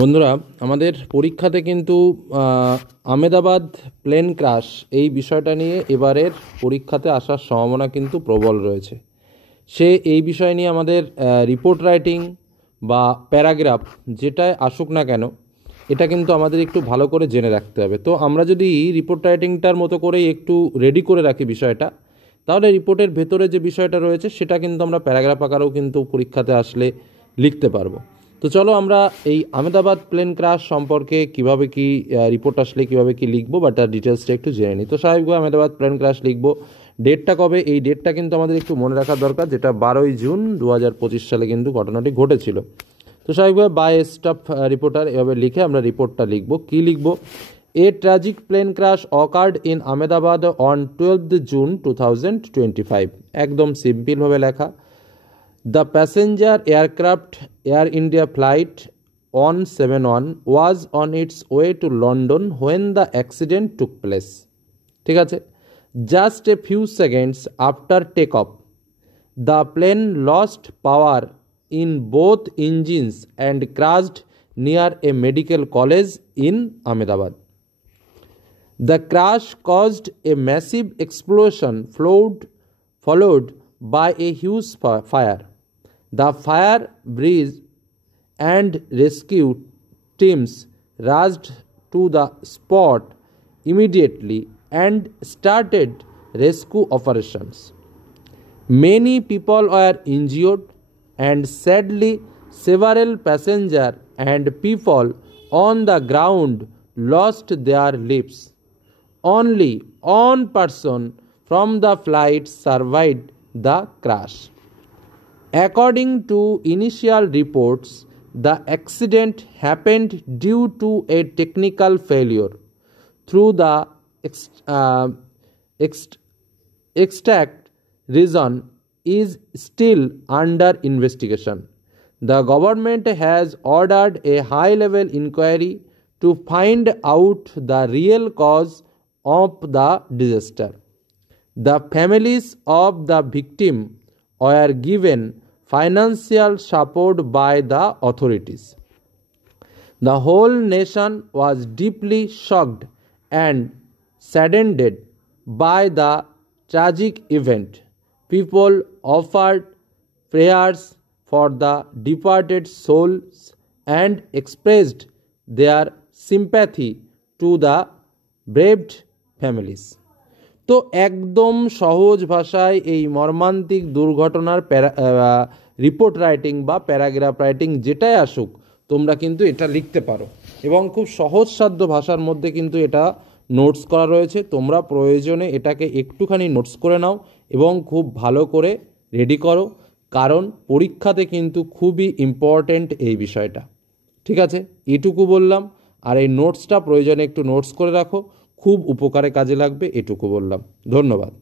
বন্ধুরা, আমাদের পরীক্ষাতে কিন্তু আহমেদাবাদ প্লেন ক্র্যাশ এই বিষয়টা নিয়ে এবারের পরীক্ষাতে আসার সম্ভাবনা কিন্তু প্রবল রয়েছে। এই বিষয় নিয়ে আমাদের রিপোর্ট রাইটিং বা প্যারাগ্রাফ যেটায় আসুক না কেন, এটা কিন্তু আমাদের একটু ভালো করে জেনে রাখতে হবে। তো আমরা যদি রিপোর্ট রাইটিংটার মতো করেই একটু রেডি করে রাখি বিষয়টা, তাহলে রিপোর্টের ভেতরে যে বিষয়টা রয়েছে সেটা কিন্তু আমরা প্যারাগ্রাফ আকারেও কিন্তু পরীক্ষাতে আসলে লিখতে পারবো। তো চলো আমরা এই আহমেদাবাদ প্লেন ক্র্যাশ সম্পর্কে কীভাবে কি রিপোর্ট আসলে কীভাবে কি লিখবো বা তার ডিটেলসটা একটু জেনে নিই। তো স্বাভাবিকভাবে আহমেদাবাদ প্লেন ক্র্যাশ লিখবো। ডেটটা কবে, এই ডেটটা কিন্তু আমাদের একটু মনে রাখা দরকার, যেটা 12ই জুন 2025 সালে কিন্তু ঘটনাটি ঘটেছিল। তো স্বাভাবিকভাবে বাই স্টাফ রিপোর্টার এভাবে লিখে আমরা রিপোর্টটা লিখবো। কী লিখবো? A tragic plane crash occurred in Ahmedabad on 12th June 2025। একদম সিম্পলভাবে লেখা। The passenger aircraft Air India flight 171 was on its way to London when the accident took place. ঠিক আছে? Just a few seconds after takeoff, the plane lost power in both engines and crashed near a medical college in Ahmedabad. The crash caused a massive explosion followed by a huge fire. The fire brigade and rescue teams rushed to the spot immediately and started rescue operations. Many people were injured, and sadly, several passengers and people on the ground lost their lives. Only one person from the flight survived the crash. According to initial reports, the accident happened due to a technical failure. Through the exact reason is still under investigation. The government has ordered a high-level inquiry to find out the real cause of the disaster. The families of the victim were given financial support by the authorities. The whole nation was deeply shocked and saddened by the tragic event. People offered prayers for the departed souls and expressed their sympathy to the bereaved families. তো একদম সহজ ভাষায় এই মর্মান্তিক দুর্ঘটনার report writing বা paragraph writing যেটাই আসুক, তোমরা কিন্তু এটা লিখতে পারো এবং খুব সহজসাধ্য ভাষার মধ্যে কিন্তু এটা নোটস করা রয়েছে। তোমরা প্রয়োজনে এটাকে একটুখানি নোটস করে নাও এবং খুব ভালো করে রেডি করো, কারণ পরীক্ষাতে কিন্তু খুবই ইম্পর্ট্যান্ট এই বিষয়টা। ঠিক আছে, এটুকু বললাম। আর এই নোটসটা প্রয়োজনে একটু নোটস করে রাখো, খুব উপকারে কাজে লাগবে, এটুকু বললাম। ধন্যবাদ।